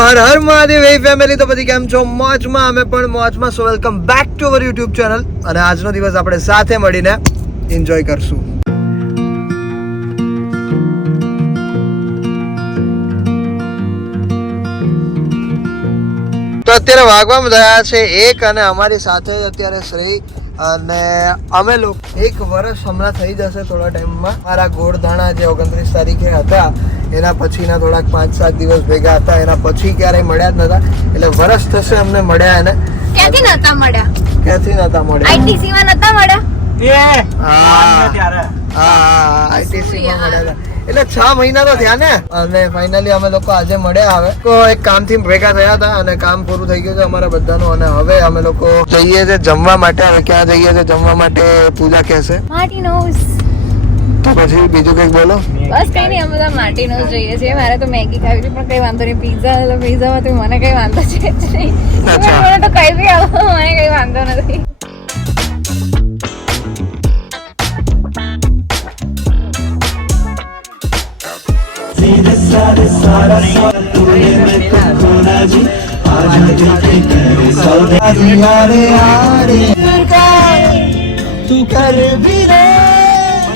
Har Har Mahadev family. તો પછી કેમ છો? મોજમાં. અમે પણ મોજમાં. સો welcome back to our YouTube channel. અને આજનો દિવસ આપણે સાથે મળીને એન્જોય કરશું. તો અત્યારે વાગવામાં થયા છે 1 અને અમારી સાથે અત્યારે શ્રેય અને અમે લોકો 1 વર્ષ હમણાં થઈ જશે થોડા ટાઈમમાં. મારા ગોળધાણા જે 29 તારીખે હતા એના પછીના થોડાક 5-7 દિવસ ભેગા હતા. એના પછી ક્યારેય મળ્યા જ નતા, એટલે વર્ષ થશે અમને મળ્યા. એને ક્યાંથી નતા મળ્યા? આઈટીસી માં નતા મળ્યા? આઈટીસી માં મળ્યા હતા. એટલે 6 મહિના તો થયા ને. અને ફાઇનલી અમે લોકો આજે મળ્યા. હવે તો એક કામ થી ભેગા થયા હતા અને કામ પૂરું થઈ ગયું છે અમારા બધાનું. અને હવે અમે લોકો જઈએ છીએ જમવા માટે. હવે ક્યાં જઈએ છીએ જમવા માટે? પૂજા કહેશે માર્ટિનોઝ. તો પછી બીજું કઈક બોલો. બસ કઈ નહીં, અમે બધા માર્ટિનોઝ જઈએ છીએ. મારે તો મેગી ખાવી છે પણ કઈ વાંધો નહીં. પીઝા તો મને કઈ વાંધો છે જ નહીં. મને તો કઈ બી આવો, મને કઈ વાંધો નથી.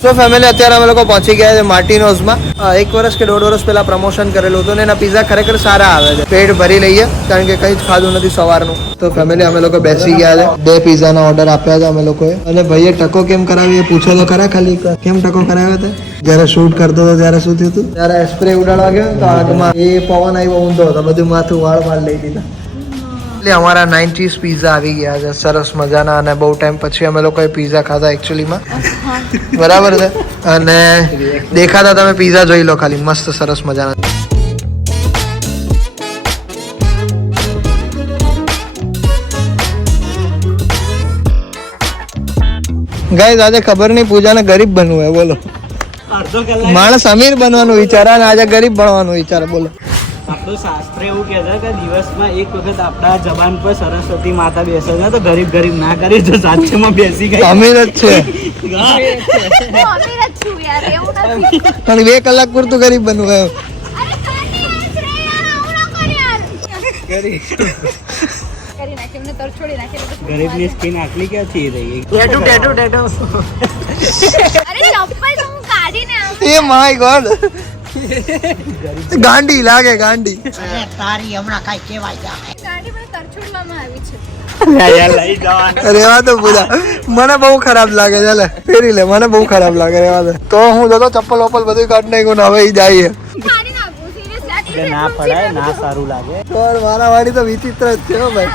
તો ફેમિલી અત્યારે અમે લોકો પહોંચી ગયા છે માર્ટિનોઝમાં. 1 વર્ષ કે 1.5 વર્ષ પહેલા પ્રમોશન કરેલું હતું ને એના પીઝા ખરેખર સારા આવે છે. પેટ ભરી લઈએ કારણ કે કંઈ જ ખાધું નથી સવારનું. તો ફેમિલી અમે લોકો બેસી ગયા છે. 2 પીઝાના ઓર્ડર આપ્યા હતા અમે લોકોએ. અને ભાઈએ ટકો કેમ કરાવી એ પૂછો તો ખરા ખાલી. કેમ ટકો કરાવ્યો હતો? જયારે શૂટ કરતો હતો ત્યારે શું થયું હતું? ત્યારે સ્પ્રે ઉડાડવા ગયો તો આગમાં એ પવન આવ્યો ઊંધો હતો, બધું માથું વાળ લઈ દીધા. એટલે અમારા 90s પીઝા આવી ગયા છે સરસ મજાના. અને બહુ ટાઈમ પછી અમે લોકોએ પીઝા ખાધા એકચ્યુઅલીમાં. બરાબર છે. અને દેખાતા તમે પીઝા જોઈ લો ખાલી, મસ્ત સરસ મજાના. ગાઈસ આજે ખબર નહીં પૂજાને ગરીબ બનવું હે. બોલો, માણસ અમીર બનવાનું વિચારા ને આજે ગરીબ બનવાનું વિચારે. બોલો, આપણું શાસ્ત્ર એવું કહે છે કે દિવસમાં એક વખત આપણા જબાન પર સરસ્વતી માતા બેસે છે, તો ગરીબ ગરીબ ના કરી તો સાચેમાં બેસી ગઈ. અમીર જ છે પણ 2 કલાક પૂરતું ગરીબ બનવું એમ. ગરીબની સ્કિન આટલી ક્યાંથી રહી? એ માય ગોડ, ગાંડી લાગે ગાંડી. તારી હમણાં કઈ કેવાય જાય. રેવા તો પૂજા, મને બહુ ખરાબ લાગે. ચાલે ફેરી લે, મને બહુ ખરાબ લાગે. રેવા દે. તો હું જતો ચપ્પલ વપ્પલ બધું કાઢ નાખ્યું ને હવે ઈ જાય ના પડાય, ના સારું લાગે. મારા વાળી તો વિચિત્ર જ છે ભાઈ.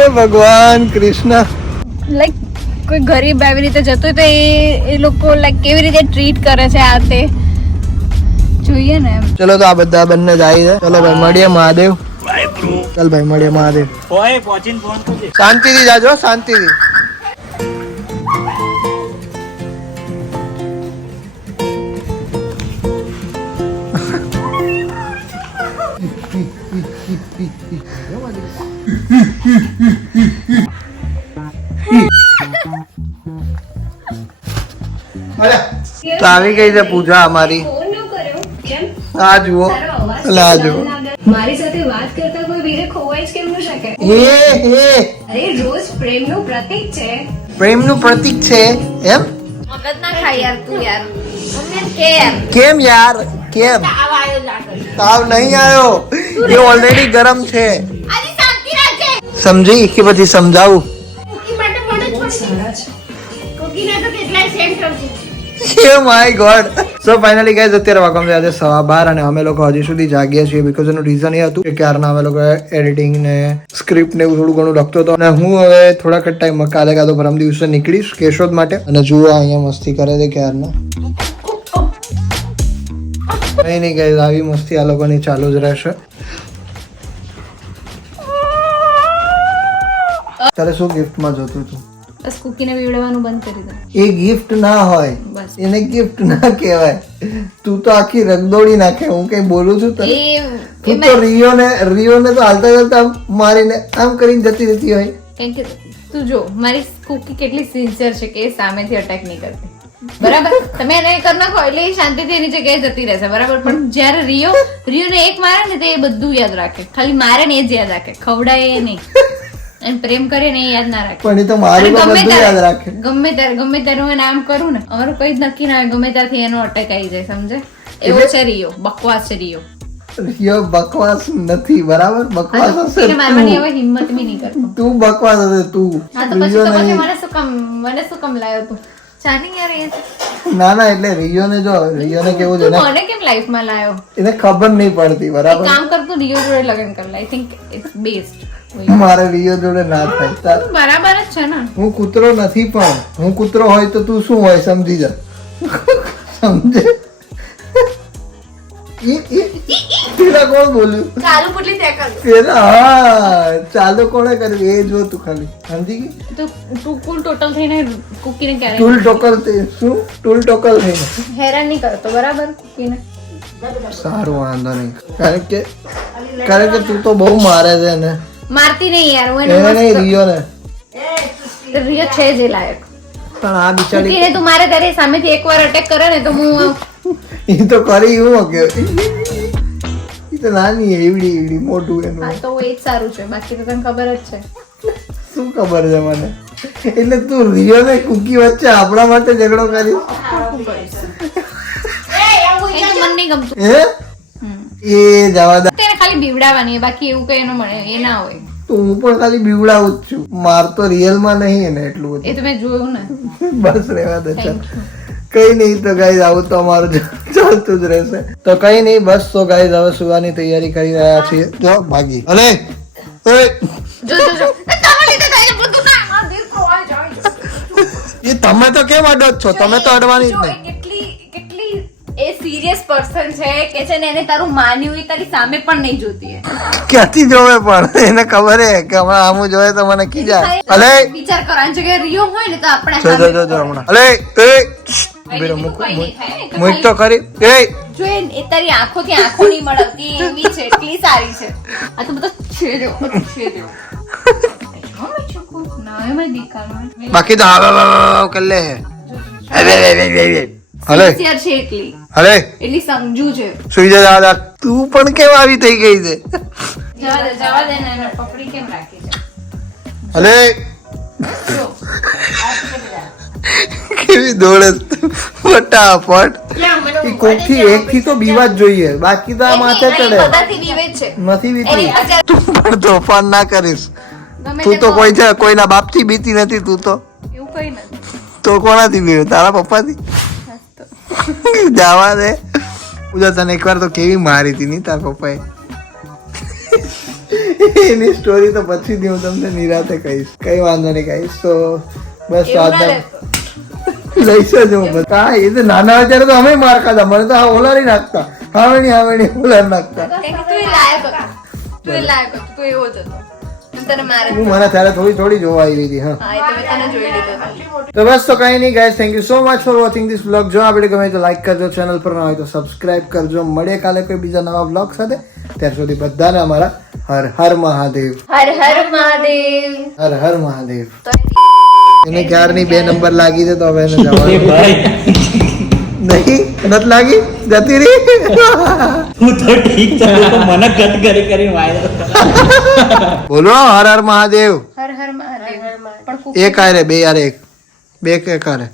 એ ભગવાન કૃષ્ણ. લાઈક કોઈ ગરીબ આવી રીતે જતું તો એ લોકો લાઈક કેવી રીતે ટ્રીટ કરે છે આ તે જોઈએ ને. ચલો તો આ બધા બંને જાય છે. ચલો ભાઈ મળીએ મહાદેવ. ચાલ ભાઈ મળીએ મહાદેવ. ઓય પહોંચીને ફોન કરજે. શાંતિથી જાજો, શાંતિથી. તો આવી ગઈ છે પૂજા અમારી. આ જુઓ, એટલે આ જુઓ. મારી સાથે વાત કરતા કોઈ વીરે ખોવાઈ જ કેમ ન શકે? અરે રોજ પ્રેમનું પ્રતીક છે. પ્રેમનું પ્રતીક છે એમ? મગજ ના ખાય યાર તું યાર. મમ્મી કે યાર કેમ યાર કેમ? તાવ નહીં આવ્યો, એ ઓલરેડી ગરમ છે. આની શાંતિ રાખે. સમજી કે પછી સમજાવું? કોકી માટે પણ જ સારા છે. કોકીના તો કેટલાય સેન્ટ કરશું. Oh my God. So finally guys, અત્યારે વાગવામાં આજે 12:15 અને અમે લોકો હજી સુધી જાગ્યા છીએ. બીકોઝ એનું રીઝન એ હતું કે ક્યારના અમે લોકો એડિટિંગ ને સ્ક્રિપ્ટ ને થોડું ઘણું લખતો હતો. અને હું હવે થોડાક જ ટાઈમમાં કાલે કાં તો પરમ દિવસે નીકળીશ કેશોદ માટે. અને જુઓ અહીંયા મસ્તી કરે છે ક્યારના. કઈ નહીં guys, આવી મસ્તી આ લોકોની ચાલુ જ રહેશે. તારે શું ગિફ્ટમાં જોતું હતું? બસ કુકીને બીવડાવવાનું બંધ કરી દે. એ ગિફ્ટ ના હોય, એને ગિફ્ટ ના કહેવાય. તું તો આખી રગદોડી નાખે. હું કઈ બોલું છું તને? તું તો રિયોને તો હાલતા ચાલતા મારીને આમ કરીને જતી રહેતી હોય. કેમ કે તું જો મારી કુકી કેટલી સિન્સિયર છે કે એ સામેથી અટેક નહીં કરતી. બરાબર તમે એને કરી નાખો એટલે એ શાંતિથી એની જગ્યાએ જતી રહેશે બરાબર પણ જયારે રિયોને એક મારે ને તો એ બધું યાદ રાખે ખાલી મારે ને એ જ યાદ રાખે ખવડાય એ નહીં અને પ્રેમ કરે ને એ યાદ ના રાખે પણ એ તો મારું તો બધું યાદ રાખે ગમે ત્યારે હું એને આમ કરું ને અમારું કઈ જ નક્કી ના હોય ગમે ત્યારથી એનો અટેક આવી જાય સમજે એવો છે રિયો બકવાસ છે રિયો બકવાસ નથી બરાબર બકવાસ હશે એને મારવાની હવે હિંમત બી નહીં કરતો તું બકવાસ હશે તું હા તો પછી મને શું કામ લાવ્યો તું ચાલી યાર એ ના એટલે રિયોને કેવું છે તું મને કેમ લાઈફમાં લાવ્યો એને ખબર નહીં પડતી એક બરાબર કામ કર તું રિયો જોડે લગન કર લે આઈ થિંક ઇટ્સ બેસ્ટ મારે રિયો જોડે ના થાય બરાબર જ છે ને હું કૂતરો નથી પણ હું કૂતરો હોય તો તું શું હોય સમજી જા સમજે પેલા કોણ બોલ્યું ચાલુ પુટલી તે કર પેલા હા ચાલુ કોણે કર્યું એ જો તું ખાલી સમજી ગઈ તું કુલ ટોટલ થઈને કુકીને ક્યારે ટૂલ ટોકલ થઈને હેરાન નહીં કરતો બરાબર કુકીને સારું વાંધો નહીં કારણ કે તું તો બહુ મારે છે ને મારતી નહીં યાર હું એને નહીં રિયોને રિયો છે જે લાયક પણ આ બિચારી કુકીને તું મારે તારી સામેથી એકવાર અટેક કરે ને તો હું એ તો કરી હું કે એ તો નાની એવડી મોટું એનું હા તો એ જ સારું છે બાકી તો તને ખબર જ છે શું ખબર છે મને એટલે તું રિયો ને કુકી વચ્ચે આપણા માટે ઝઘડો કરી એ તો મને નહીં ગમતું હે એ જવા દે તેને ખાલી બીવડાવવાની બાકી એવું કઈ એનું મળે એ ના હોય તો હું પણ ખાલી બીવડાવું જ છું માર તો રિયલ માં નહીં ને એટલું એ તો મેં જોયું ને બધું બસ રહેવા દે ચાલ કઈ નહીં તો ગાઈઝ આવું તો અમારું ચાલતું જ રહેશે તો કઈ નહીં બસ તો ગાઈઝ હવે સુવાની તૈયારી કરી રહ્યા છીએ જો ભાગી અલે એ તમે તો કેમ અડો છો તમે તો અડવાની જ નહીં કેટલી એ સિરિયસ પર્સન છે કે છે ને એને તારું માન્યું એ તારી સામે પણ નહીં જોતી ક્યાંથી જોવે પણ એને ખબર હે કે હમણાં આમું જોવે તો મને ખીજાય અલે વિચાર કરવાની જગ્યાએ રિયો હોય ને તો આપણે જો હમણાં અલે મુક તો કરી એ જો એ તારી આંખોથી આંખો નહીં મળતી એવી છે એટલી સારી છે આ તો બધો છેડ્યો બાકી તો હાવ કર લે હે હલે સિન્સિયર છે એટલી હલે એટલી સમજુ છે સુઈ જા દાદા તું પણ કેમ આવી થઈ ગઈ છે જવા દે ને એને પકડી કેમ રાખી છે હલે જો કેવી દોડે ફટાફટ કોક થી એક થી તો બીવા જ જોઈએ બાકી તો આ માથે ચડે બધાથી વિવે છે નથી બીતી એની પાસે તું પણ તોફાન ના કરીશ ગમે તું તે તો કોઈ છે કોઈના બાપ થી બીતી નથી તું તો એવું કઈ નથી તો કોનાથી બીવે તારા પપ્પાથી જવા દે પૂજા તને એકવાર તો કેવી મારી હતી નહીં તારા પપ્પાએ એની સ્ટોરી તો પછીથી હું તમને નિરાતે કહીશ કઈ વાંધો નહીં કહીશ તો બસ લઈશ જ હું બધા એ તો નાના હોય ત્યારે તો અમે માર ખાધા મને તો ઓલારી નાખતા હાવણી ઓલાર નાખતા તું લાયક હતો તું એવો જ હતો તને મારે હું મને ત્યારે થોડી જોવા આવી હતી હા હા એ તો મેં તને જોઈ લીધો હતો તો બસ તો કઈ નહીં guys thank you so much for watching this vlog જો આ વિડીયો ગમે તો લાઈક કરજો ચેનલ પર ન હોય તો સબસ્ક્રાઇબ કરજો મળીએ કાલે કોઈ બીજા નવા વ્લોગ સાથે ત્યાર સુધી બધાને અમારા હર હર મહાદેવ હર હર મહાદેવ હર હર મહાદેવ એને ક્યારની 2 નંબર લાગી છે તો હવે એને જવાનું નહીં નથી લાગી જતી રહી હું તો ઠીક છે મને કટ કરી વાયરલ બોલો હર હર મહાદેવ હર હર મહાદેવ પણ એક આરે બે યાર એક બે કે કરે